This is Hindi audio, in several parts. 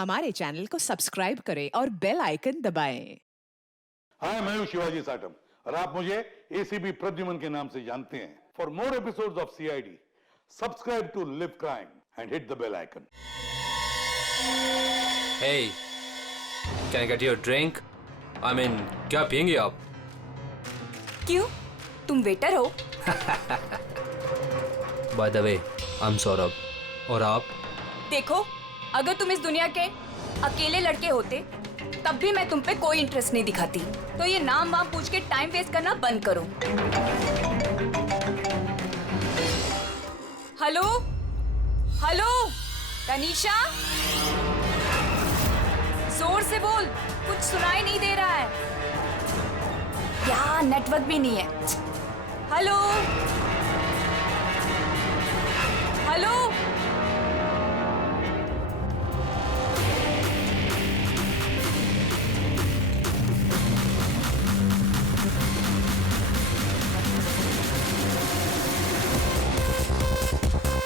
हमारे चैनल को सब्सक्राइब करें और बेल आइकन दबाएं। हाय, मैं हूं शिवाजी साटम और आप मुझे एसीपी प्रद्युमन के नाम से जानते हैं। For more episodes of CID, subscribe to live crime and hit the bell icon. Hey, can I get you a drink? I mean, क्या पियेंगे आप? क्यों? तुम वेटर हो? By the way, I'm Saurabh. और आप? देखो, अगर तुम इस दुनिया के अकेले लड़के होते तब भी मैं तुम पे कोई इंटरेस्ट नहीं दिखाती। तो ये नाम वाम पूछ के टाइम वेस्ट करना बंद करो। हेलो हेलो तनीषा, जोर से बोल, कुछ सुनाई नहीं दे रहा है। यहाँ नेटवर्क भी नहीं है। Hello hello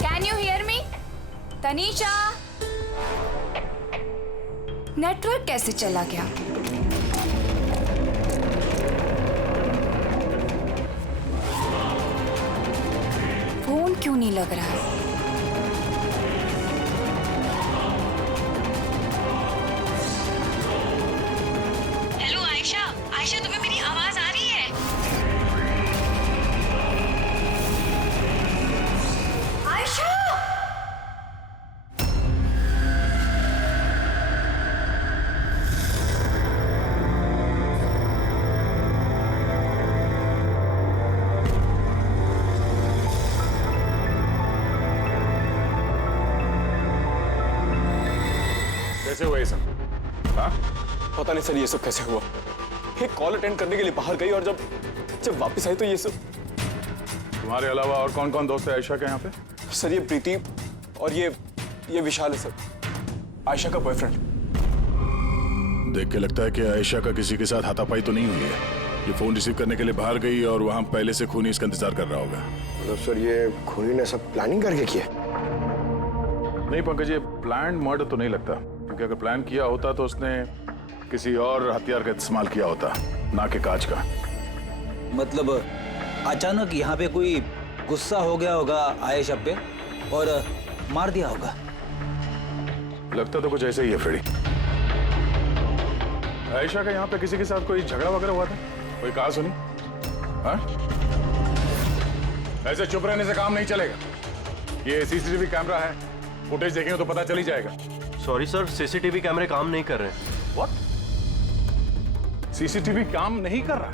can you hear me? Tanisha, network कैसे चला गया? फोन क्यों नहीं लग रहा है? हेलो आयशा, आयशा तुम्हें मेरी आवाज आ रही है? आयशा! कैसे हुआ ये सब? हाँ? पता नहीं सर, ये सब कैसे हुआ। एक कॉल अटेंड करने के लिए बाहर गई और जब वापस आई तो ये सब। तुम्हारे अलावा और कौन कौन दोस्त है आयशा के यहाँ पे? सर ये प्रीति और ये विशाल है सर, आयशा का बॉयफ्रेंड। देख के लगता है कि आयशा का किसी के साथ हाथापाई तो नहीं हुई है। ये फोन रिसीव करने के लिए बाहर गई और वहाँ पहले से खूनी इसका इंतजार कर रहा होगा। मतलब सर ये खूनी ने सब प्लानिंग करके किया? नहीं पंकज, ये प्लान मर्डर तो नहीं लगता, क्योंकि अगर प्लान किया होता तो उसने किसी और हथियार का इस्तेमाल किया होता, ना कि कांच का। मतलब अचानक यहाँ पे कोई गुस्सा हो गया होगा आयशा पे और मार दिया होगा। लगता तो कुछ ऐसे ही है फ्रेडी। आयशा का यहाँ पे किसी के साथ कोई झगड़ा वगैरह हुआ था? कोई कहा सुनी? हाँ? ऐसे चुप रहने से काम नहीं चलेगा। ये सीसीटीवी कैमरा है, फुटेज देखेंगे तो पता चल ही जाएगा। सॉरी सर, सीसीटीवी कैमरे काम नहीं कर रहे हैं। What? सीसीटीवी काम नहीं कर रहा?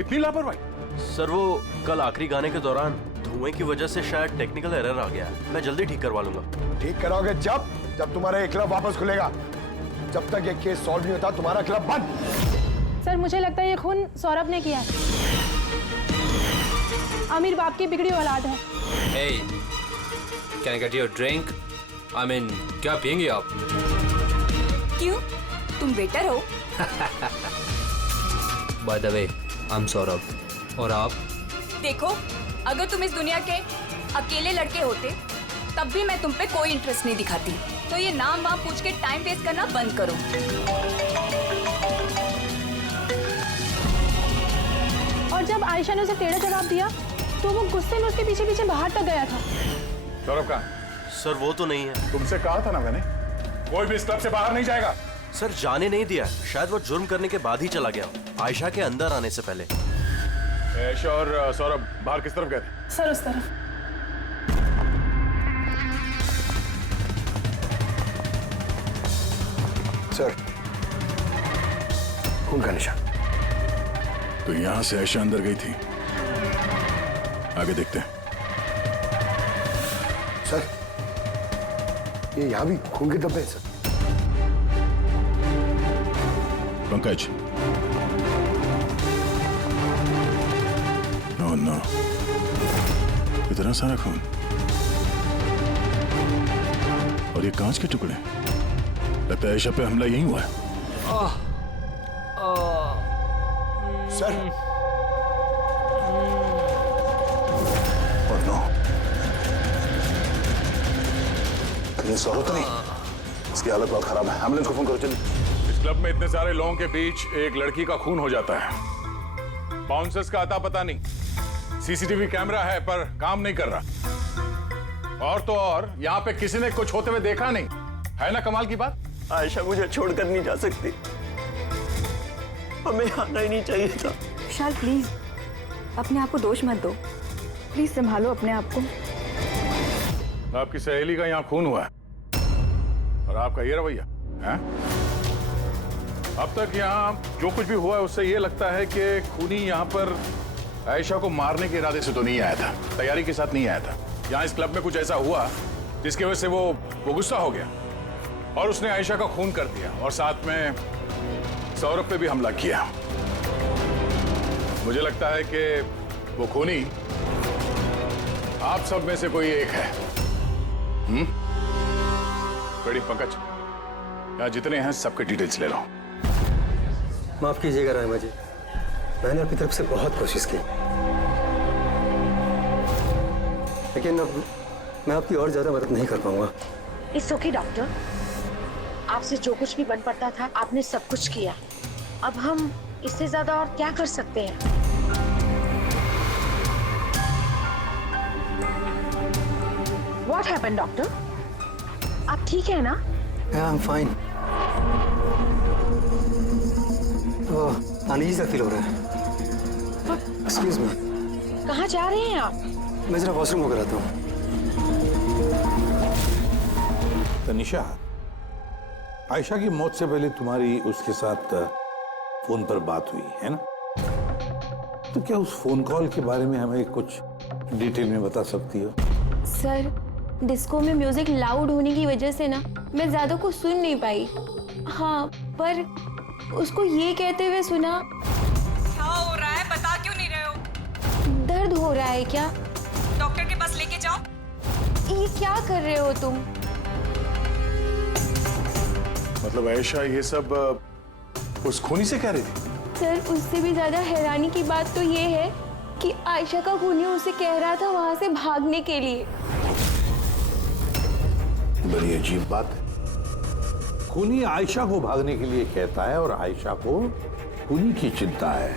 इतनी लापरवाही? सर वो कल आखिरी गाने के दौरान धुएं की वजह से शायद टेक्निकल एरर आ गया है। मैं जल्दी ठीक करवा लूंगा। ठीक कराओगे जब तुम्हारा ये क्लब वापस खुलेगा। जब तक ये केस सॉल्व नहीं होता तुम्हारा क्लब बंद। सर मुझे लगता है ये खून सौरभ ने किया है। अमीर बाप की बिगड़ी औलाद है। Hey, can I get you a drink? I mean, क्या पियेंगे आप? क्यों? तुम वेटर हो? By the way, I'm Saurabh. और आप? देखो, अगर तुम इस दुनिया के अकेले लड़के होते तब भी मैं तुम पे कोई इंटरेस्ट नहीं दिखाती। तो ये नाम वाम पूछ के टाइम वेस्ट करना बंद करो। और जब आयशा ने उसे टेढ़ा जवाब दिया तो वो गुस्से में उसके पीछे पीछे बाहर तक गया था। सौरभ कहाँ? सर वो तो नहीं है। तुमसे कहा था ना मैंने, कोई भी इस क्लब से बाहर नहीं जाएगा। सर जाने नहीं दिया, शायद वो जुर्म करने के बाद ही चला गया, आयशा के अंदर आने से पहले। आयशा और सौरभ बाहर किस तरफ गए थे? सर उस तरफ। सर खून का निशान। तो यहां से आयशा अंदर गई थी। आगे देखते हैं। सर ये यहाँ भी खून के धब्बे हैं सर। पंकज, नो नो, इतना सारा खून और ये कांच के टुकड़े। लगता है आयशा पे हमला यहीं हुआ है। सर और नो, कहीं सौरभ तो नहीं? इसकी हालत बहुत खराब है, एम्बुलेंस को फोन करो जल्दी। इस क्लब में इतने सारे लोगों के बीच एक लड़की का खून हो जाता है। बाउंसर्स का अता पता नहीं, सीसीटीवी कैमरा है पर काम नहीं कर रहा। और तो और यहाँ पे किसी ने कुछ होते हुए देखा नहीं, है ना कमाल की बात? आयशा मुझे छोड़कर नहीं जा सकती, हमें आना ही नहीं चाहिए था। विशाल प्लीज अपने आप को दोष मत दो, प्लीज संभालो अपने आप को। आपकी सहेली का यहाँ खून हुआ है और आपका ये रवैया है? अब तक यहाँ जो कुछ भी हुआ है उससे ये लगता है कि खूनी यहाँ पर आयशा को मारने के इरादे से तो नहीं आया था, तैयारी के साथ नहीं आया था। यहाँ इस क्लब में कुछ ऐसा हुआ जिसकी वजह से वो गुस्सा हो गया और उसने आयशा का खून कर दिया और साथ में सौरभ पे भी हमला किया। मुझे लगता है कि वो खूनी आप सब में से कोई एक है। बड़ी पंकज, यहाँ जितने हैं सबके डिटेल्स ले लो। माफ कीजिएगा रायमा जी, मैंने अपनी तरफ से बहुत कोशिश की, लेकिन अब मैं आपकी और ज्यादा मदद नहीं कर पाऊंगा। इट्स ओके डॉक्टर, आपसे जो कुछ भी बन पड़ता था आपने सब कुछ किया, अब हम इससे ज्यादा और क्या कर सकते हैं? What happened, doctor? आप ठीक है ना? Yeah, I'm fine. Uneasy feel हो रहा है। Excuse me. कहाँ जा रहे हैं आप? मैं जरा वॉशरूम होकर आता हूँ। तनिषा, आयशा की मौत से पहले तुम्हारी उसके साथ फोन पर बात हुई है ना? तो क्या उस फोन कॉल के बारे में हमें कुछ डिटेल में बता सकती हो? सर, डिस्को में म्यूजिक लाउड होने की वजह से ना मैं ज्यादा कुछ सुन नहीं पाई। हाँ, पर उसको ये कहते हुए सुना। क्या हो रहा है, बता क्यों नहीं रहे हो? दर्द हो रहा है क्या? डॉक्टर के पास लेके जाओ। ये क्या कर रहे हो तुम? मतलब आयशा ये सब उस खूनी से कह रही थी? सर, उससे भी ज्यादा हैरानी की बात तो ये है कि आयशा का खूनी उसे कह रहा था वहां से भागने के लिए। बड़ी अजीब बात है। खूनी आयशा को भागने के लिए कहता है और आयशा को खूनी की चिंता है।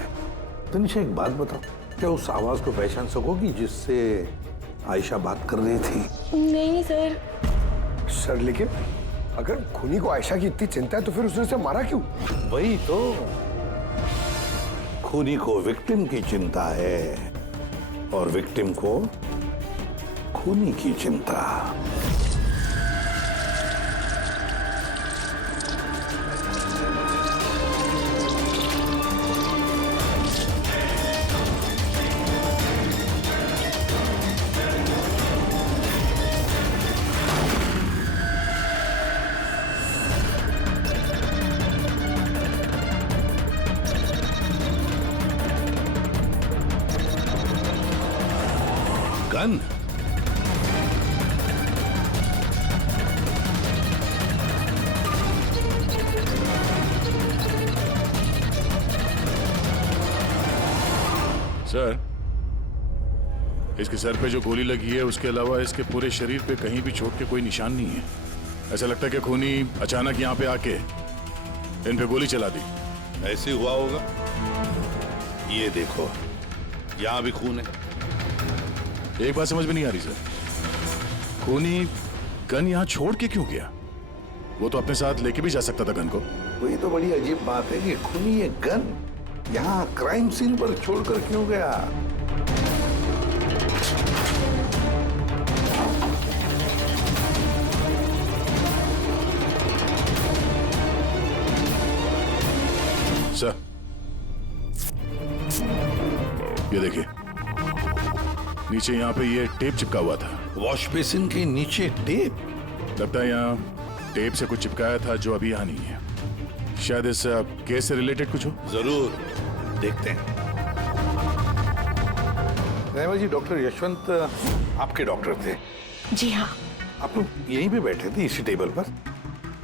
तनिषा, एक बात बताओ, क्या उस आवाज को पहचान सकोगी जिससे आयशा बात कर रही थी? नहीं सर। सर, लेकिन अगर खूनी को आयशा की इतनी चिंता है तो फिर उसने उसे मारा क्यों? वही तो, खूनी को विक्टिम की चिंता है और विक्टिम को खूनी की चिंता। गन? सर, इसके सर पे जो गोली लगी है उसके अलावा इसके पूरे शरीर पे कहीं भी चोट के कोई निशान नहीं है। ऐसा लगता है कि खूनी अचानक यहाँ पे आके इन पे गोली चला दी। ऐसे हुआ होगा। ये देखो, यहाँ भी खून है। एक बात समझ में नहीं आ रही सर, खूनी गन यहाँ छोड़ के क्यों गया? वो तो अपने साथ लेके भी जा सकता था गन को। वही तो बड़ी अजीब बात है कि खूनी ये गन यहाँ क्राइम सीन पर छोड़कर क्यों गया? सर, ये देखिए, नीचे यहाँ पे ये टेप चिपका हुआ था। वॉश बेसिन के नीचे टेप? लगता है यहाँ टेप से कुछ चिपकाया था जो अभी यहाँ नहीं है। शायद इस केस से रिलेटेड कुछ हो। जरूर देखते हैं। रायमा जी, डॉक्टर यशवंत आपके डॉक्टर थे? जी हाँ। आप लोग यहीं पे बैठे थे इसी टेबल पर?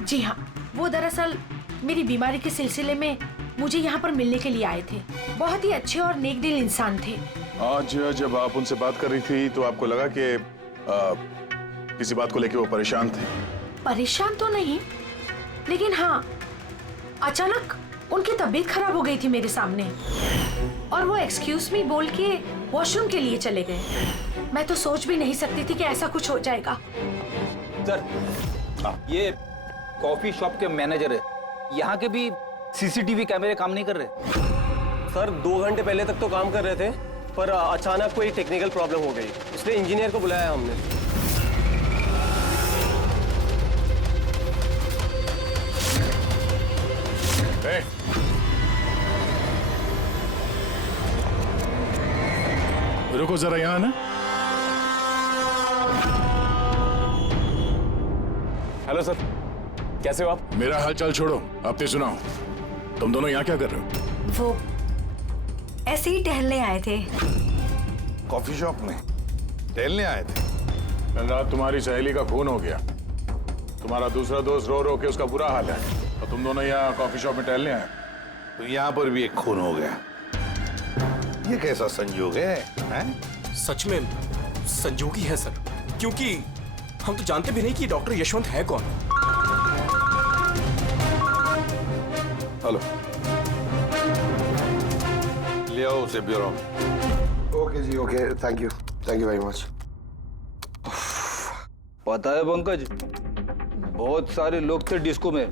जी हाँ, वो दरअसल मेरी बीमारी के सिलसिले में मुझे यहाँ पर मिलने के लिए आए थे। बहुत ही अच्छे और नेक दिल इंसान थे। आज जब आप उनसे बात कर रही थी तो आपको लगा कि किसी बात को लेकर वो परेशान थे? परेशान तो नहीं, लेकिन हाँ, अचानक उनकी तबीयत खराब हो गई थी मेरे सामने और वो एक्सक्यूज मी बोल के वॉशरूम के लिए चले गए। मैं तो सोच भी नहीं सकती थी कि ऐसा कुछ हो जाएगा। सर, ये कॉफी शॉप के मैनेजर है, यहाँ के भी सीसीटीवी कैमरे काम नहीं कर रहे। सर 2 घंटे पहले तक तो काम कर रहे थे, पर अचानक कोई टेक्निकल प्रॉब्लम हो गई, इसलिए इंजीनियर को बुलाया हमने। रुको जरा यहाँ ना। हेलो सर, कैसे हो आप? मेरा हाल चाल छोड़ो, अपने सुनाओ। तुम दोनों यहाँ क्या कर रहे हो? वो ऐसे ही टहलने आए थे। कॉफी शॉप में टहलने आए थे? कल रात तुम्हारी सहेली का खून हो गया, तुम्हारा दूसरा दोस्त रो रो के उसका बुरा हाल है, और तुम दोनों यहाँ कॉफी शॉप में टहलने आए। तो यहाँ पर भी एक खून हो गया। ये कैसा संयोग है, हैं? सच में संजोगी है सर, क्योंकि हम तो जानते भी नहीं कि डॉक्टर यशवंत है कौन। हेलो, ले आओ उसे ब्यूरो में। Okay ji, okay, thank you very much. पता है पंकज, बहुत सारे लोग थे डिस्को में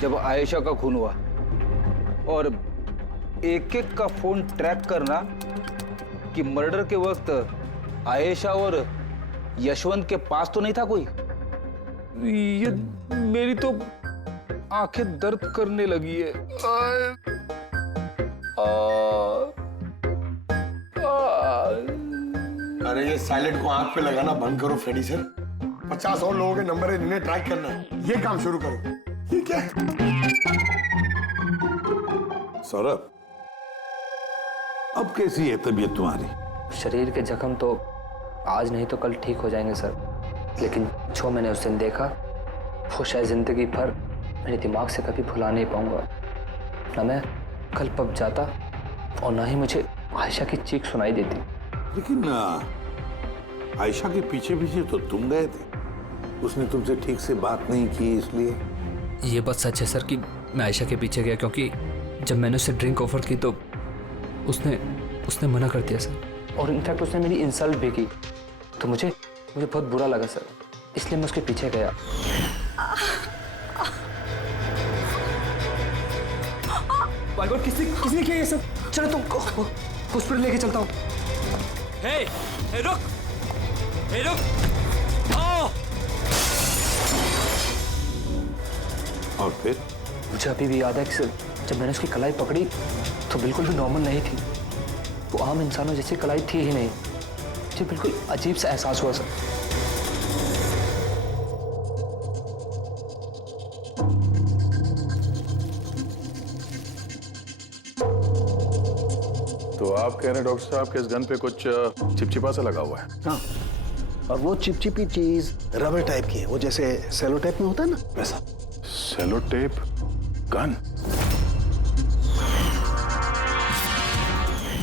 जब आयशा का खून हुआ, और एक एक का फोन ट्रैक करना कि मर्डर के वक्त आयशा और यशवंत के पास तो नहीं था कोई। ये मेरी तो आंखें दर्द करने लगी है। अरे ये साइलेंट को आंख पे लगाना बंद करो फ्रेडी सर। 50 और लोगों के नंबर है जिन्हें ट्रैक करना है, ये काम शुरू करो। ये क्या है? सौरभ, अब कैसी है तबीयत तुम्हारी? शरीर के जख्म तो आज नहीं तो कल ठीक हो जाएंगे सर, लेकिन जो मैंने उस दिन देखा वो शायद जिंदगी भर मेरे दिमाग से कभी भुला नहीं पाऊंगा। ना मैं कल पब जाता और ना ही मुझे आयशा की चीख सुनाई देती। लेकिन आयशा के पीछे पीछे तो तुम गए थे, उसने तुमसे ठीक से बात नहीं की, इसलिए। ये बात सच है सर कि मैं आयशा के पीछे गया, क्योंकि जब मैंने उसे ड्रिंक ऑफर की तो उसने मना कर दिया सर, और इनफैक्ट उसने मेरी इंसल्ट भी की, तो मुझे बहुत बुरा लगा सर, इसलिए मैं उसके पीछे गया। किसने किया ये सब? चलो तुमको हॉस्पिटल लेके चलता हूँ। हे रुक आओ। और फिर? मुझे अभी भी याद है कि सर, जब मैंने उसकी कलाई पकड़ी तो बिल्कुल भी नॉर्मल नहीं थी, वो आम इंसानों जैसी कलाई थी ही नहीं। मुझे बिल्कुल अजीब सा एहसास हुआ सर। तो आप कह रहे हैं डॉक्टर साहब कि इस गन पे कुछ चिपचिपा सा लगा हुआ है? हाँ, और वो चिपचिपी चीज रबर टाइप की है, वो जैसे सेलो टाइप में होता है ना, वैसा। Cello tape gun?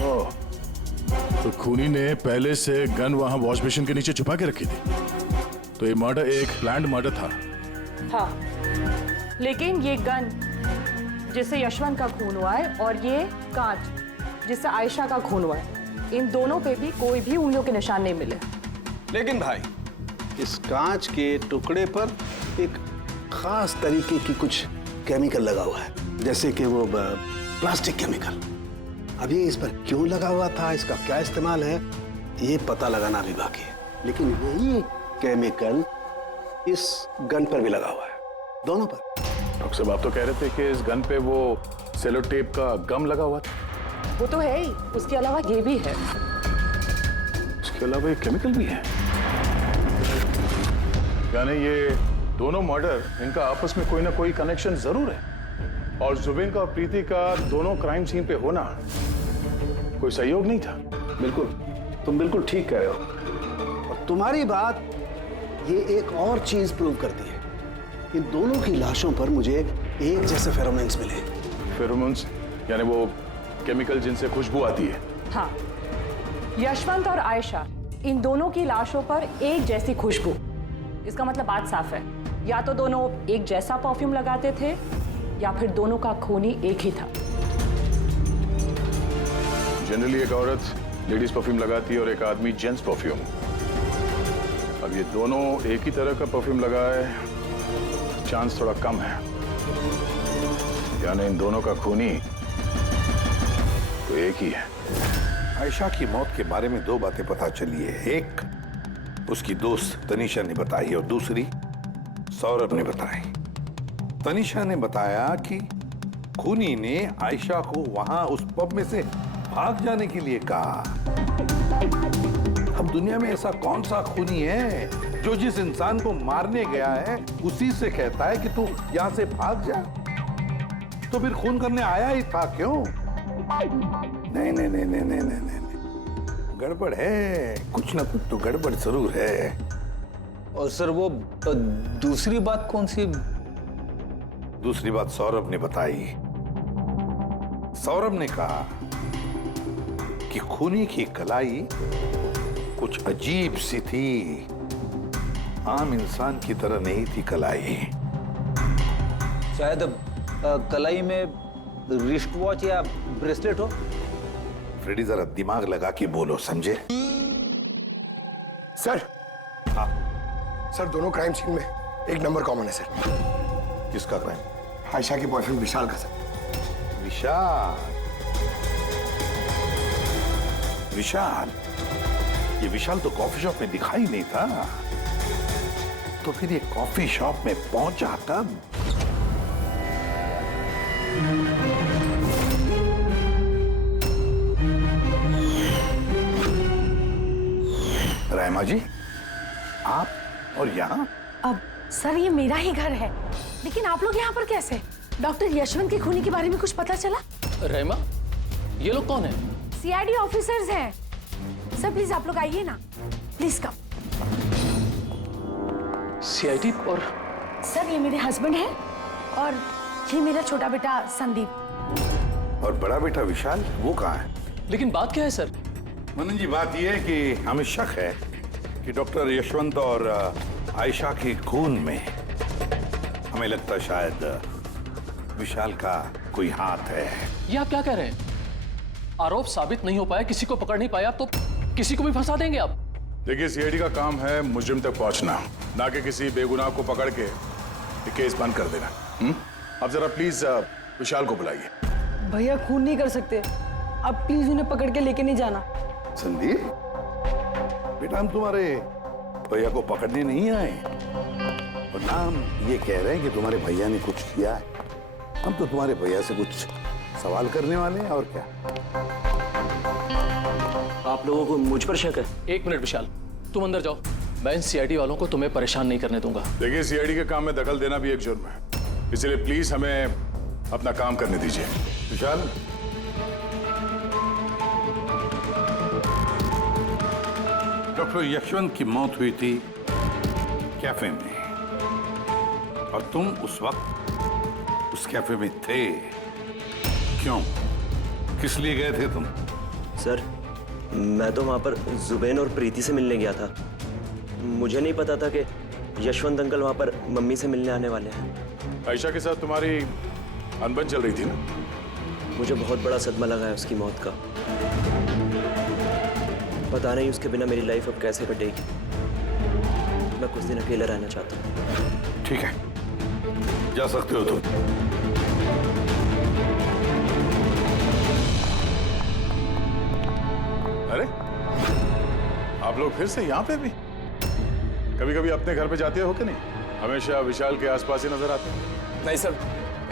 ओह, तो खूनी ने पहले से गन वहां वॉश बेसिन के नीचे छुपा के रखी थी, तो ये मर्डर एक प्लान्ड मर्डर था। हाँ, लेकिन ये गन जिससे यशवंत का खून हुआ है और ये कांच जिससे आयशा का खून हुआ है, इन दोनों पे भी कोई भी उंगलियों के निशान नहीं मिले। लेकिन भाई, इस कांच के टुकड़े पर एक खास तरीके की कुछ केमिकल लगा हुआ है, जैसे कि वो प्लास्टिक केमिकल। अब ये इस पर क्यों लगा हुआ था, इसका क्या इस्तेमाल है, ये पता लगाना भी बाकी है। लेकिन यही केमिकल इस गन पर भी लगा हुआ है, दोनों पर। डॉक्टर साहब, आप तो कह रहे थे कि इस गन पे वो सेलो टेप का गम लगा हुआ था। वो तो है ही, उसके अलावा ये भी है। इसके अलावा ये केमिकल भी है, यानी ये दोनों मर्डर, इनका आपस में कोई ना कोई कनेक्शन जरूर है, और जुबिन का और प्रीति का दोनों क्राइम सीन पे होना कोई सहयोग नहीं था। बिल्कुल, तुम बिल्कुल ठीक कह रहे हो, और तुम्हारी बात ये एक और चीज प्रूव करती है। इन दोनों की लाशों पर मुझे एक जैसे फेरोमोन्स मिले। फेरोमोन्स यानी वो केमिकल जिनसे खुशबू आती है? हाँ, यशवंत और आयशा, इन दोनों की लाशों पर एक जैसी खुशबू। इसका मतलब बात साफ है, या तो दोनों एक जैसा परफ्यूम लगाते थे या फिर दोनों का खून ही एक ही था। जनरली एक औरत लेडीज परफ्यूम लगाती है और एक आदमी जेंट्स परफ्यूम। अब ये दोनों एक ही तरह का परफ्यूम लगाए, चांस थोड़ा कम है, यानी इन दोनों का खूनी तो एक ही है। आयशा की मौत के बारे में दो बातें पता चली है। एक उसकी दोस्त तनीषा ने बताई और दूसरी सौरभ ने बताई। तनीषा ने बताया कि खूनी ने आयशा को वहां उस पब में से भाग जाने के लिए कहा। अब दुनिया में ऐसा कौन सा खूनी है जो जिस इंसान को मारने गया है उसी से कहता है कि तू यहां से भाग जा? तो फिर खून करने आया ही था क्यों? नहीं नहीं नहीं नहीं नहीं नहीं नहीं, गड़बड़ है, कुछ ना कुछ तो गड़बड़ जरूर है। और सर वो दूसरी बात कौन सी? दूसरी बात सौरभ ने बताई। सौरभ ने कहा कि खूनी की कलाई कुछ अजीब सी थी, आम इंसान की तरह नहीं थी कलाई। शायद कलाई में रिस्ट वॉच या ब्रेसलेट हो। फ्रेडी जरा दिमाग लगा के बोलो, समझे? सर, हाँ सर दोनों क्राइम सीन में एक नंबर कॉमन है सर। किसका क्राइम? आयशा के बॉयफ्रेंड विशाल का सर। विशाल? विशाल? ये विशाल तो कॉफी शॉप में दिखाई नहीं था, तो फिर ये कॉफी शॉप में पहुंचा कब? रहमा जी, आप और यहाँ? अब सर ये मेरा ही घर है, लेकिन आप लोग यहाँ पर कैसे? डॉक्टर यशवंत के खूनी के बारे में कुछ पता चला? रहमा, ये लोग कौन है? सीआईडी ऑफिसर्स हैं। सर प्लीज आप लोग आइए ना, प्लीज कम। सीआईडी? और सर ये मेरे हस्बैंड हैं और ये मेरा छोटा बेटा संदीप। और बड़ा बेटा विशाल, वो कहाँ है? लेकिन बात क्या है सर? मनन जी, बात यह है कि हमें शक है कि डॉक्टर यशवंत और आयशा के खून में हमें लगता है शायद विशाल का कोई हाथ है। ये आप क्या कह रहे हैं? आरोप साबित नहीं हो पाया, किसी को पकड़ नहीं पाया, तो किसी को भी फंसा देंगे आप? देखिए, सीआईडी का काम है मुजरिम तक पहुंचना, ना कि किसी बेगुनाह को पकड़ के केस बंद कर देना। अब जरा प्लीज विशाल को बुलाइए। भैया खून नहीं कर सकते, अब प्लीज उन्हें पकड़ के लेके नहीं जाना। संदीप बेटा, हम तुम्हारे भैया को पकड़ने नहीं आए और ना हम ये कह रहे हैं कि तुम्हारे भैया ने कुछ किया है। हम तो तुम्हारे भैया से कुछ सवाल करने वाले हैं, और क्या। आप लोगों को मुझ पर शक है? एक मिनट विशाल, तुम अंदर जाओ, मैं इन सीआईडी वालों को तुम्हें परेशान नहीं करने दूंगा। देखिए, सीआईडी के काम में दखल देना भी एक जुर्म है, इसलिए प्लीज हमें अपना काम करने दीजिए। विशाल, डॉक्टर यशवंत की मौत हुई थी कैफे में और तुम उस वक्त उस कैफे में थे। क्यों, किस लिए गए थे तुम? सर, मैं तो वहां पर जुबैन और प्रीति से मिलने गया था। मुझे नहीं पता था कि यशवंत अंकल वहां पर मम्मी से मिलने आने वाले हैं। आयशा के साथ तुम्हारी अनबन चल रही थी ना? मुझे बहुत बड़ा सदमा लगा है उसकी मौत का। पता नहीं उसके बिना मेरी लाइफ अब कैसे कटेगी। मैं कुछ दिन अकेला रहना चाहता हूँ। ठीक है, जा सकते हो तुम। अरे, आप लोग फिर से यहाँ पे भी? कभी कभी अपने घर पे जाते हो कि नहीं? हमेशा विशाल के आसपास ही नजर आते हैं। नहीं सर,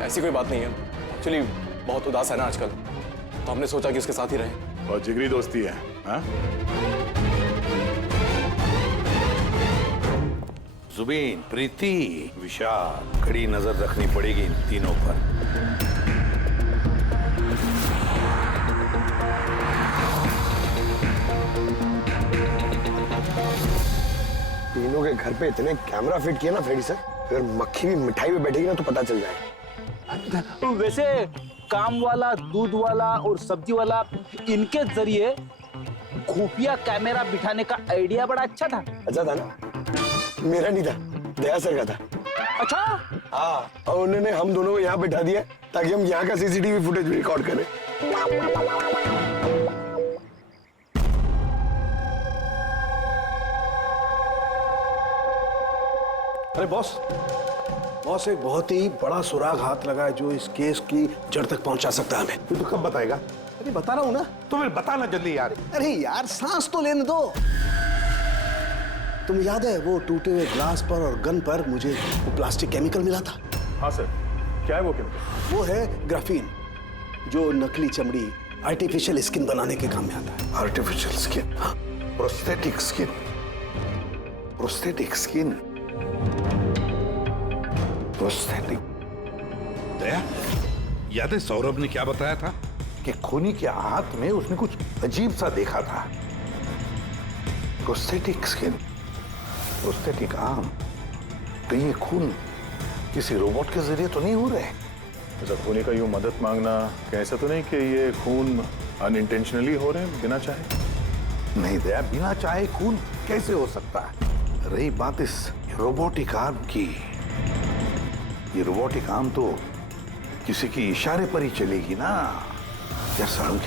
ऐसी कोई बात नहीं है। एक्चुअली बहुत उदास है ना आजकल, तो हमने सोचा कि उसके साथ ही रहें। बहुत जिगरी दोस्ती है, हाँ? जुबीन, प्रीति, विशाल, कड़ी नजर रखनी पड़ेगी इन तीनों पर। तीनों के घर पे इतने कैमरा फिट किया ना फ्रेडी सर, अगर मक्खी भी मिठाई पे बैठेगी ना तो पता चल जाएगा। वैसे काम वाला, दूध वाला और सब्जी वाला, इनके जरिए खुफिया कैमरा बिठाने का आइडिया बड़ा अच्छा था। अच्छा था ना? मेरा नहीं था, दया सर का था। अच्छा हाँ, और उन्होंने हम दोनों को यहाँ बैठा दिया ताकि हम यहाँ का सीसीटीवी फुटेज रिकॉर्ड करें। अरे बॉस, बॉस एक बहुत ही बड़ा सुराग हाथ लगा है जो इस केस की जड़ तक पहुंचा सकता है हमें। तू तो कब बताएगा? अरे बता रहा हूं ना। तो फिर बताना जल्दी यार। अरे यार सांस तो लेने दो। तुम्हें याद है वो टूटे हुए ग्लास पर और गन पर मुझे वो प्लास्टिक केमिकल मिला था? हाँ सर, क्या है वो केमिकल? वो है ग्राफीन, जो नकली चमड़ी आर्टिफिशियल स्किन बनाने के काम में आता है। Artificial skin? हाँ, prosthetic skin. Prosthetic skin, prosthetic. Daya, याद है सौरभ ने क्या बताया था कि खूनी के हाथ में उसने कुछ अजीब सा देखा था। Prosthetic skin, prosthetic arm. तो ये खून किसी रोबोट के जरिए तो नहीं हो रहे? ऐसा खूनी का यूं मदद मांगना कैसा तो नहीं कि ये खून अनइंटेंशनली हो रहे हैं बिना चाहे? नहीं दया, बिना चाहे खून कैसे हो सकता है? रही बात इस रोबोटिक आर्म की, ये रोबोटिक आर्म तो किसी के इशारे पर ही चलेगी ना। क्या साड़ू,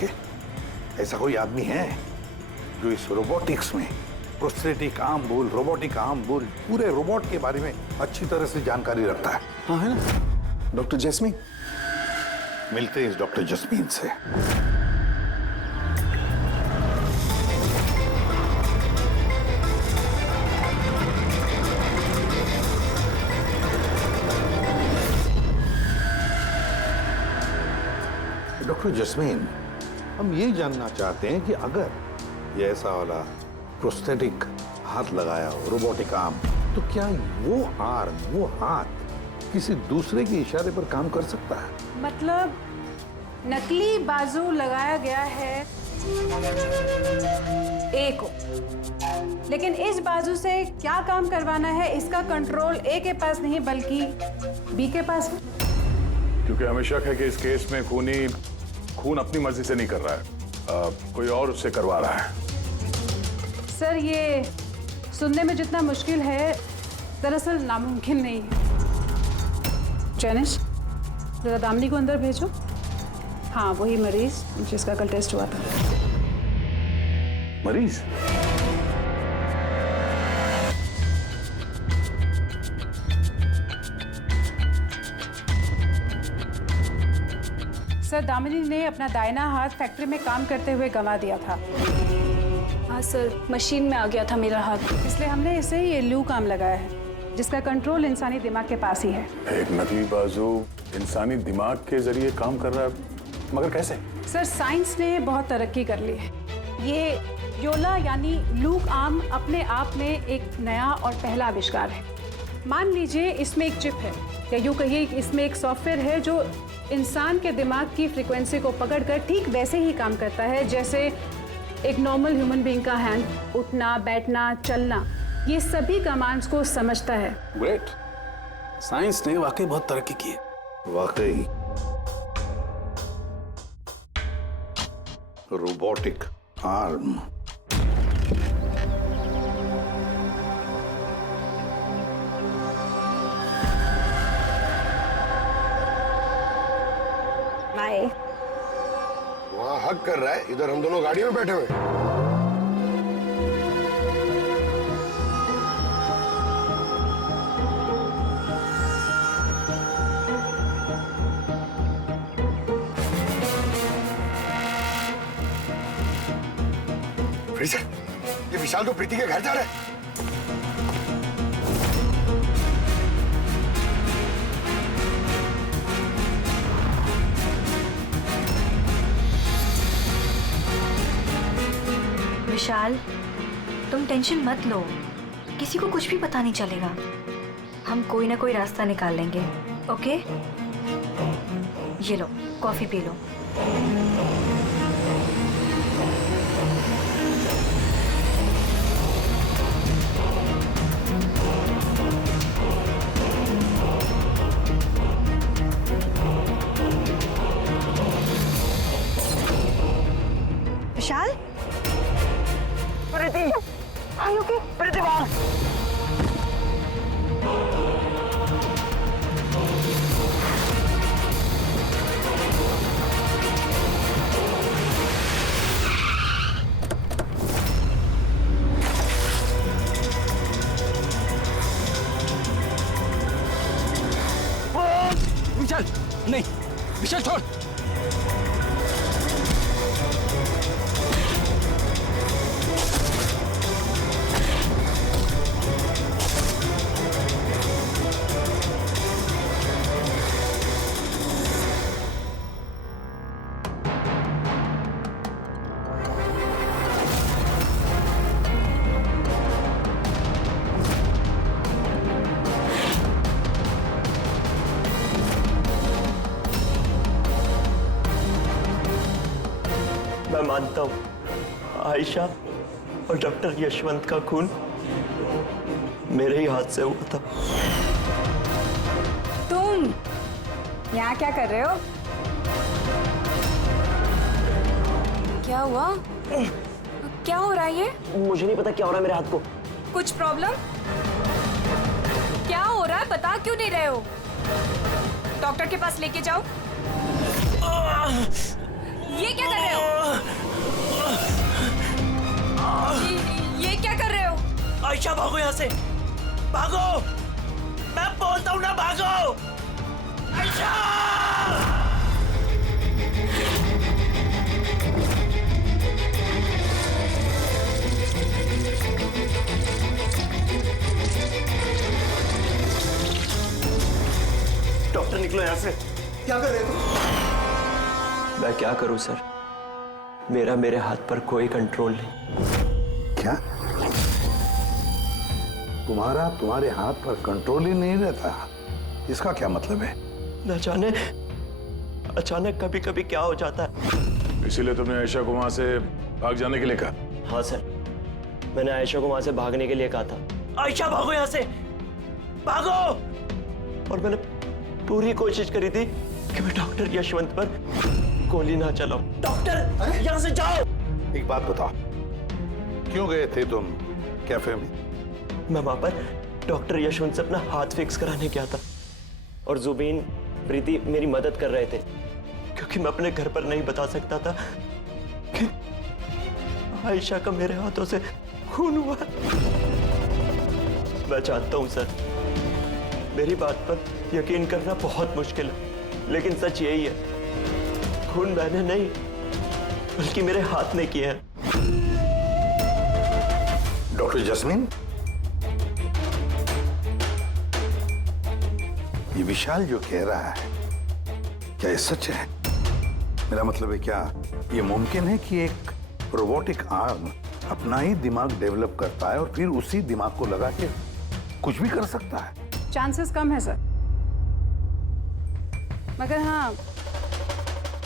ऐसा कोई आदमी है जो इस रोबोटिक्स में प्रोस्थेटिक आर्म बोल, रोबोटिक आर्म बोल, पूरे रोबोट के बारे में अच्छी तरह से जानकारी रखता है? हाँ है ना, डॉक्टर जैस्मीन। मिलते हैं इस डॉक्टर जस्मीन से। डॉक्टर जस्मीन, हम ये जानना चाहते हैं कि अगर ये ऐसा वाला प्रोस्थेटिक हाथ लगाया हो, रोबोटिक आर्म, तो क्या वो आर्म, वो हाथ किसी दूसरे के इशारे पर काम कर सकता है? मतलब नकली बाजू लगाया गया है ए को, लेकिन इस बाजू से क्या काम करवाना है इसका कंट्रोल ए के पास नहीं बल्कि बी के पास है। क्योंकि हमें शक है कि इस केस में खूनी खून अपनी मर्जी से नहीं कर रहा है, कोई और उससे करवा रहा है। सर ये सुनने में जितना मुश्किल है दरअसल नामुमकिन नहीं है। जैनिश, जरा दामिनी को अंदर भेजो। हाँ, वही मरीज जिसका कल टेस्ट हुआ था। मरीज? सर, दामिनी ने अपना दाहिना हाथ फैक्ट्री में काम करते हुए गंवा दिया था। हाँ सर, मशीन में आ गया था मेरा हाथ, इसलिए हमने इसे ये लू काम लगाया है जिसका कंट्रोल इंसानी दिमाग के पास ही है। एक नकली बाजू इंसानी दिमाग के जरिए काम कर रहा है, मगर कैसे? सर, साइंस ने बहुत तरक्की कर ली है। ये योला यानी लूक आर्म अपने आप में एक नया और पहला आविष्कार है। मान लीजिए इसमें एक चिप है, या यूँ कहिए इसमें एक सॉफ्टवेयर है जो इंसान के दिमाग की फ्रीक्वेंसी को पकड़कर ठीक वैसे ही काम करता है जैसे एक नॉर्मल ह्यूमन बीइंग का हैंड, उठना, बैठना, चलना, ये सभी कमांड्स को समझता है। ग्रेट, साइंस ने वाकई बहुत तरक्की की है। वाकई रोबोटिक आर्म। बाय। वहाँ हक कर रहा है, इधर हम दोनों गाड़ी में बैठे हुए। ये विशाल तो प्रीति के घर जा रहा है। विशाल, तुम टेंशन मत लो, किसी को कुछ भी पता नहीं चलेगा। हम कोई ना कोई रास्ता निकाल लेंगे, ओके? ये लो, कॉफी पी लो। Vishal? Preeti, are you okay? Preeti, Vishal नहीं, विशाल छोड़। मैं मानता हूँ आयशा और डॉक्टर यशवंत का खून मेरे ही हाथ से हुआ था। तुम यहाँ क्या कर रहे हो? क्या हुआ? क्या हो रहा है ये? मुझे नहीं पता क्या हो रहा है मेरे हाथ को। कुछ प्रॉब्लम? क्या हो रहा है बता क्यों नहीं रहे हो? डॉक्टर के पास लेके जाओ। ये क्या कर रहे हो? ये क्या कर रहे हो? आयशा भागो यहाँ से, भागो! मैं बोलता हूँ ना भागो! आयशा! डॉक्टर निकलो यहाँ से। क्या कर रहे हो? मैं क्या करूं सर, मेरे हाथ पर कोई कंट्रोल नहीं। क्या तुम्हारे हाथ पर कंट्रोल ही नहीं रहता? इसका क्या मतलब है? न जाने अचानक कभी कभी क्या हो जाता है। इसीलिए तुमने आयशा को वहां से भाग जाने के लिए कहा? हाँ सर, मैंने आयशा को वहां से भागने के लिए कहा था। आयशा भागो यहाँ से, भागो! और मैंने पूरी कोशिश करी थी कि मैं डॉक्टर यशवंत पर गोली ना चलाओ। डॉक्टर यहाँ से जाओ। एक बात बताओ, क्यों गए थे तुम कैफे में? मैं वहां पर डॉक्टर यशवंत से अपना हाथ फिक्स कराने गया था और जुबीन प्रीति मेरी मदद कर रहे थे, क्योंकि मैं अपने घर पर नहीं बता सकता था कि आयशा का मेरे हाथों से खून हुआ। मैं जानता हूं सर, मेरी बात पर यकीन करना बहुत मुश्किल है, लेकिन सच यही है, खून मैंने नहीं बल्कि मेरे हाथ ने किया है। डॉक्टर जस्मीन, ये विशाल जो कह रहा है क्या ये सच है? मेरा मतलब है, क्या ये मुमकिन है कि एक रोबोटिक आर्म अपना ही दिमाग डेवलप करता है और फिर उसी दिमाग को लगा के कुछ भी कर सकता है? चांसेस कम है सर, मगर हाँ,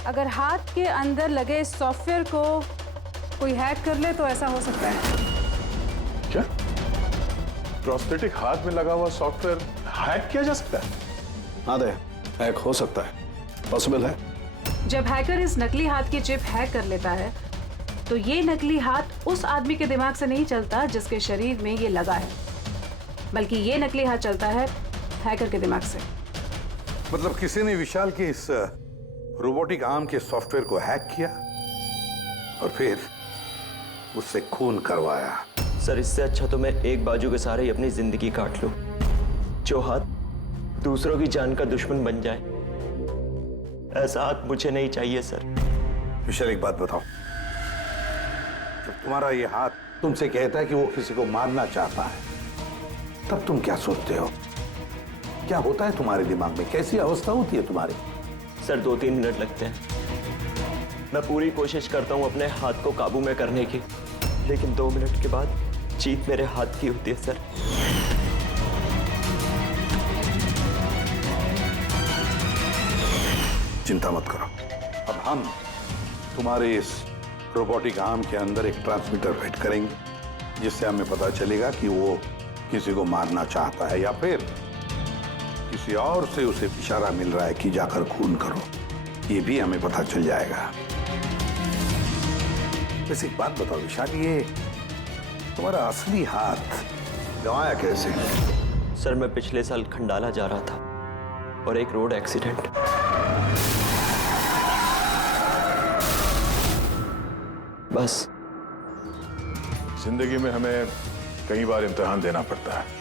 अगर हाथ के अंदर लगे सॉफ्टवेयर को कोई हैक कर ले तो ऐसा हो सकता है। क्या प्रोस्थेटिक हाथ में लगा हुआ सॉफ्टवेयर हैक किया जा सकता है? हाँ दे, हैक हो सकता है, पॉसिबल है। जब हैकर इस नकली हाथ की चिप हैक कर लेता है तो ये नकली हाथ उस आदमी के दिमाग से नहीं चलता जिसके शरीर में ये लगा है, बल्कि ये नकली हाथ चलता है हैकर के दिमाग से। मतलब किसी ने विशाल के इस रोबोटिक आर्म के सॉफ्टवेयर को हैक किया और फिर उससे खून करवाया। सर, इससे अच्छा तो मैं एक बाजू के सहारे ही अपनी जिंदगी काट लूं, जो हाथ दूसरों की जान का दुश्मन बन जाए। ऐसा हाथ मुझे नहीं चाहिए सर। विशाल, एक बात बताओ, जब तुम्हारा ये हाथ तुमसे कहता है कि वो किसी को मारना चाहता है, तब तुम क्या सोचते हो? क्या होता है तुम्हारे दिमाग में? कैसी अवस्था होती है तुम्हारी? सर, 2-3 मिनट लगते हैं। मैं पूरी कोशिश करता हूं अपने हाथ को काबू में करने की, लेकिन 2 मिनट के बाद जीत मेरे हाथ की होती है सर। चिंता मत करो, अब हम तुम्हारे इस रोबोटिक आर्म के अंदर एक ट्रांसमीटर फिट करेंगे, जिससे हमें पता चलेगा कि वो किसी को मारना चाहता है या फिर किसी और से उसे इशारा मिल रहा है कि जाकर खून करो। ये भी हमें पता चल जाएगा। वैसे एक बात बताओ विशाल, ये तुम्हारा असली हाथ गंवाया कैसे? सर, मैं पिछले साल खंडाला जा रहा था और एक रोड एक्सीडेंट। बस। जिंदगी में हमें कई बार इम्तिहान देना पड़ता है।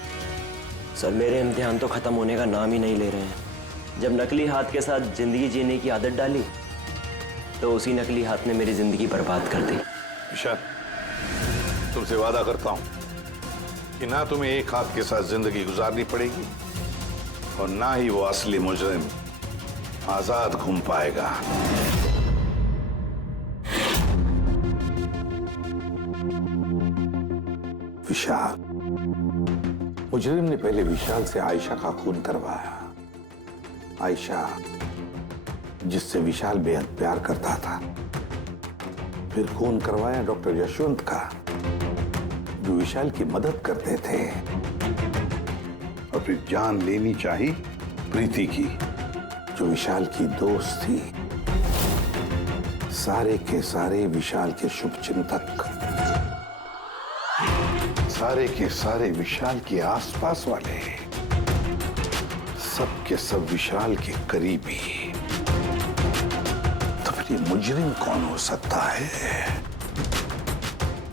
सर, मेरे इम्तिहान तो खत्म होने का नाम ही नहीं ले रहे हैं। जब नकली हाथ के साथ जिंदगी जीने की आदत डाली तो उसी नकली हाथ ने मेरी जिंदगी बर्बाद कर दी। विशाल, तुमसे वादा करता हूं कि ना तुम्हें एक हाथ के साथ जिंदगी गुजारनी पड़ेगी और ना ही वो असली मुजरिम आजाद घूम पाएगा। विशाल, मुजरिम ने पहले विशाल से आयशा का खून करवाया। आयशा जिससे विशाल बेहद प्यार करता था। फिर खून करवाया डॉक्टर यशवंत का, जो विशाल की मदद करते थे। और फिर जान लेनी चाहिए प्रीति की, जो विशाल की दोस्त थी। सारे के सारे विशाल के शुभचिंतक, सारे के सारे विशाल के आसपास वाले, सब के सब विशाल के करीबी। तो फिर ये मुजरिम कौन हो सकता है?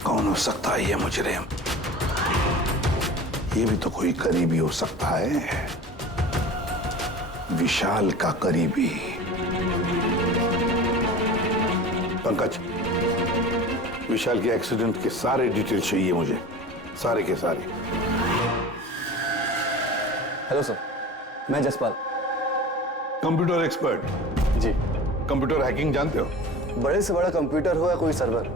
कौन हो सकता है ये मुजरिम? ये भी तो कोई करीबी हो सकता है, विशाल का करीबी। पंकज, विशाल के एक्सीडेंट के सारे डिटेल चाहिए मुझे, सारे के सारे। हेलो सर, मैं जसपाल, कंप्यूटर एक्सपर्ट। जी। कंप्यूटर हैकिंग जानते हो? बड़े से बड़ा कंप्यूटर हो या कोई सर्वर,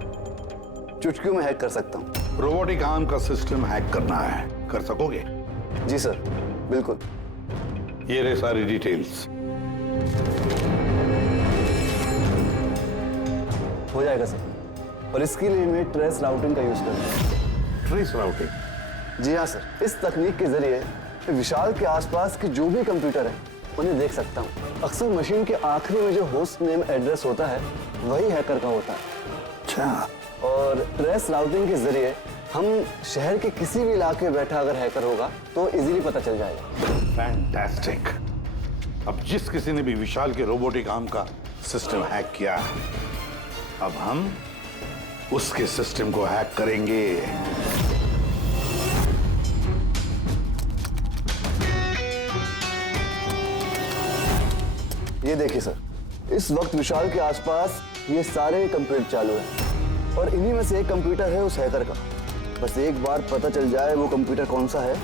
चुटकियों में हैक कर सकता हूँ। रोबोटिक आर्म का सिस्टम हैक करना है, कर सकोगे? जी सर, बिल्कुल। ये रहे सारी डिटेल्स। हो जाएगा सर, और इसके लिए मैं ट्रेस राउटिंग का यूज करूँगा। Trace routing? जी हाँ सर, इस तकनीक के जरिए विशाल के आसपास के जो भी कंप्यूटर है उन्हें देख सकता हूँ। अक्सर मशीन के आखिरी में जो होस्ट नेम एड्रेस होता है वही हैकर का होता है। अच्छा। और ट्रेस राउटिंग के जरिए हम शहर के किसी भी इलाके में बैठा अगर हैकर होगा तो इजीली पता चल जाएगा। फैंटास्टिक। अब जिस किसी ने भी विशाल के रोबोटिक आर्म का सिस्टम हैक किया, अब हम उसके सिस्टम को हैक करेंगे। ये देखिए सर, इस वक्त विशाल के आसपास ये सारे कंप्यूटर चालू हैं और इन्हीं में से एक कंप्यूटर है उस हैकर का। बस एक बार पता चल जाए वो कंप्यूटर कौन सा है,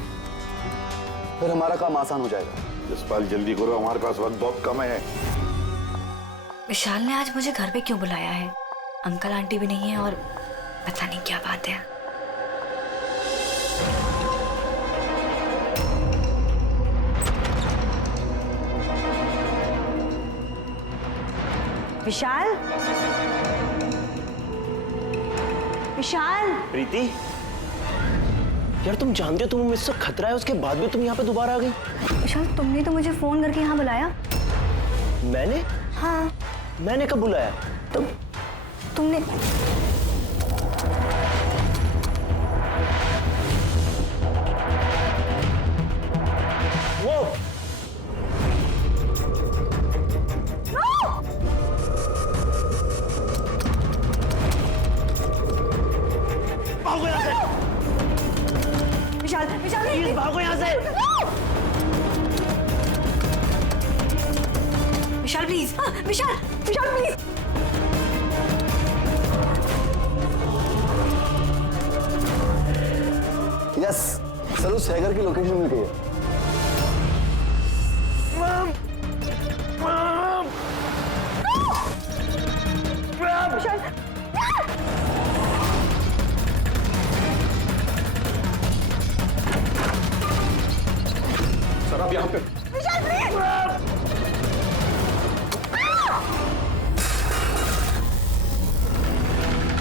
फिर हमारा काम आसान हो जाएगा। जसपाल, जल्दी करो, हमारे पास वक्त बहुत कम है। विशाल ने आज मुझे घर पे क्यों बुलाया है? अंकल आंटी भी नहीं है और पता नहीं क्या बात है। विशाल, विशाल। प्रीति, यार तुम जानते हो तुम्हें मुझसे खतरा है, उसके बाद भी तुम यहाँ पे दोबारा आ गई। विशाल, तुमने तो मुझे फोन करके यहाँ बुलाया। मैंने? हाँ। मैंने कब बुलाया? तुमने वो भागो यहाँ से। विशाल, विशाल प्लीज भागो यहाँ से। Vishal please, Vishal, Vishal please. Yes sir, उस हैकर की लोकेशन मिल गई है। सर आप यहाँ पे।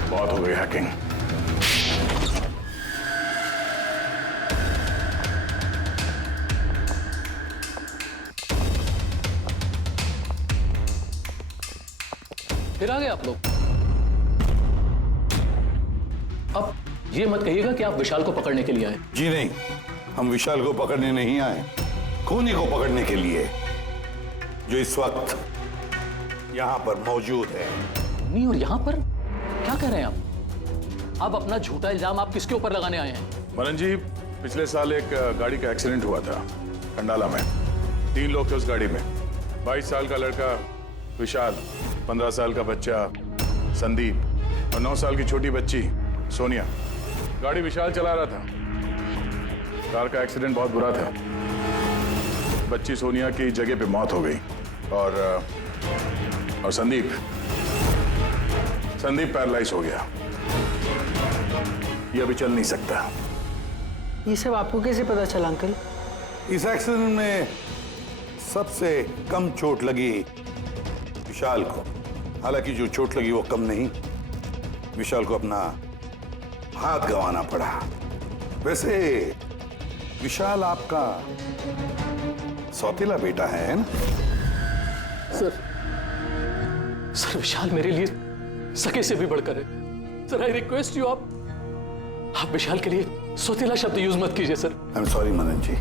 बहुत हो गई हैकिंग। फिर आ गए आप लोग। अब ये मत कहिएगा कि आप विशाल को पकड़ने के लिए आए। जी नहीं, हम विशाल को पकड़ने नहीं आए, खूनी को पकड़ने के लिए, जो इस वक्त यहाँ पर मौजूद है। नहीं, और यहाँ पर क्या कह रहे हैं आप? अब अपना झूठा इल्जाम आप किसके ऊपर लगाने आए हैं? मनन जी, पिछले साल एक गाड़ी का एक्सीडेंट हुआ था कंडाला में। 3 लोग थे उस गाड़ी में। 22 साल का लड़का विशाल, 15 साल का बच्चा संदीप और 9 साल की छोटी बच्ची सोनिया। गाड़ी विशाल चला रहा था। कार का एक्सीडेंट बहुत बुरा था। बच्ची सोनिया की जगह पे मौत हो गई और संदीप पैरालाइज हो गया। ये अभी चल नहीं सकता। ये सब आपको कैसे पता चला अंकल? इस एक्सीडेंट में सबसे कम चोट लगी विशाल को। हालांकि जो चोट लगी वो कम नहीं, विशाल को अपना हाथ गंवाना पड़ा। वैसे विशाल आपका सौतेला बेटा है ना? सर विशाल मेरे लिए सगे से भी बढ़कर है। सर आई रिक्वेस्ट यू, आप विशाल के लिए सौतेला शब्द यूज मत कीजिए सर। आई एम सॉरी मनन जी।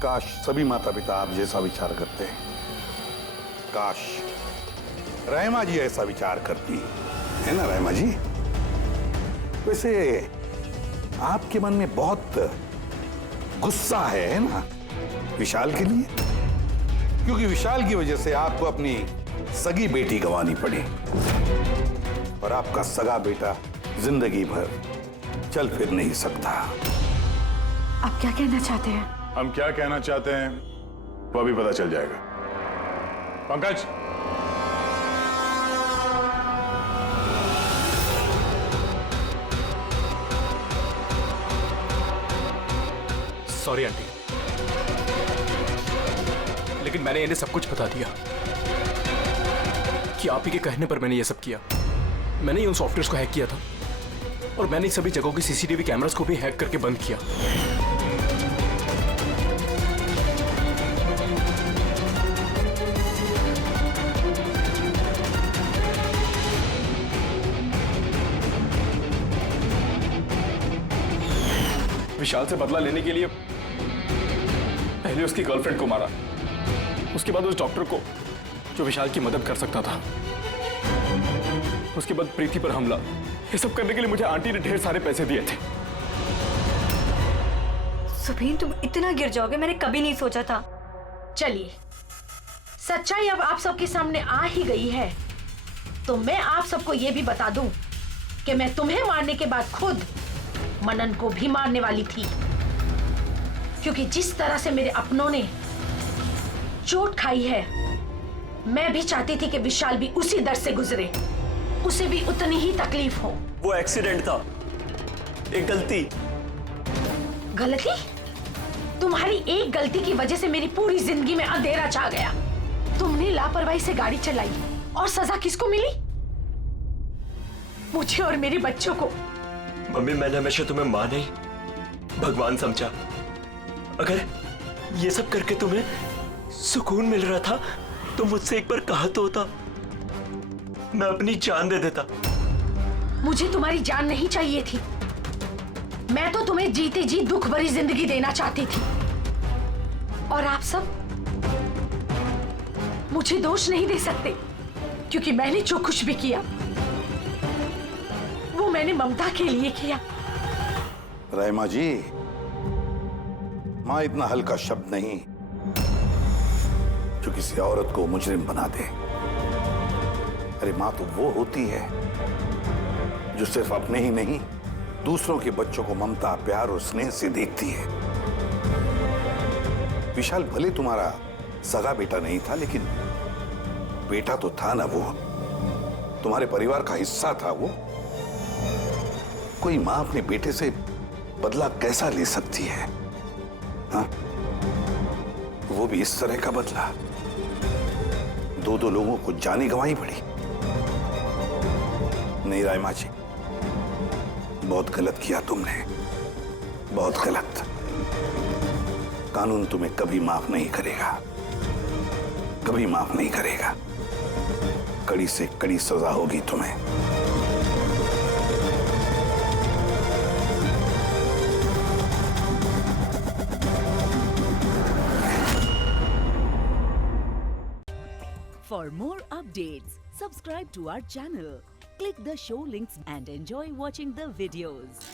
काश सभी माता पिता आप जैसा विचार करते हैं। काश रहमा जी ऐसा विचार करती है ना रहमा जी। वैसे आपके मन में बहुत गुस्सा है ना विशाल के लिए, क्योंकि विशाल की वजह से आपको अपनी सगी बेटी गंवानी पड़ी और आपका सगा बेटा जिंदगी भर चल फिर नहीं सकता। आप क्या कहना चाहते हैं? हम क्या कहना चाहते हैं वो अभी पता चल जाएगा। पंकज, सॉरी आंटी, लेकिन मैंने इन्हें सब कुछ बता दिया कि आप ही के कहने पर मैंने ये सब किया। मैंने ही उन सॉफ्टवेयर्स को हैक किया था और मैंने सभी जगहों की सीसीटीवी कैमरास को भी हैक करके बंद किया। विशाल से बदला लेने के लिए पहले उसकी गर्लफ्रेंड को मारा, उसके बाद उस डॉक्टर को जो विशाल की मदद कर सकता था, उसके बाद प्रीति पर हमला। ये सब करने के लिए मुझे आंटी ने ढेर सारे पैसे दिए थे। सुबीन, तुम इतना गिर जाओगे मैंने कभी नहीं सोचा था। चलिए, सच्चाई अब आप सबके सामने आ ही गई है, तो मैं आप सबको यह भी बता दूं कि मैं तुम्हें मारने के बाद खुद मनन को भी मारने वाली थी, क्योंकि जिस तरह से मेरे अपनों ने चोट खाई है, मैं भी चाहती थी कि विशाल भी उसी दर्द से गुजरे, उसे भी उतनी ही तकलीफ हो। वो एक्सीडेंट था, एक गलती। गलती? तुम्हारी एक गलती की वजह से मेरी पूरी जिंदगी में अंधेरा छा गया। तुमने लापरवाही से गाड़ी चलाई और सजा किसको मिली? मुझे और मेरे बच्चों को। मम्मी, मैंने हमेशा तुम्हें मां नहीं भगवान समझा। अगर ये सब करके तुम्हें सुकून मिल रहा था तो मुझसे एक बार कहा तो होता, मैं अपनी जान दे देता। मुझे तुम्हारी जान नहीं चाहिए थी, मैं तो तुम्हें जीते जी दुख भरी जिंदगी देना चाहती थी। और आप सब मुझे दोष नहीं दे सकते, क्योंकि मैंने जो कुछ भी किया वो मैंने ममता के लिए किया। रहमा जी, मां इतना हल्का शब्द नहीं जो किसी औरत को मुजरिम बना दे। अरे मां तो वो होती है जो सिर्फ अपने ही नहीं दूसरों के बच्चों को ममता, प्यार और स्नेह से देखती है। विशाल भले तुम्हारा सगा बेटा नहीं था, लेकिन बेटा तो था ना, वो तुम्हारे परिवार का हिस्सा था। वो कोई मां अपने बेटे से बदला कैसा ले सकती है? हाँ? वो भी इस तरह का बदला। दो लोगों को जाने गंवाई पड़ी। नहीं रायमा जी, बहुत गलत किया तुमने, बहुत गलत। कानून तुम्हें कभी माफ नहीं करेगा, कभी माफ नहीं करेगा। कड़ी से कड़ी सजा होगी तुम्हें। For more updates, subscribe to our channel, click the show links and enjoy watching the videos.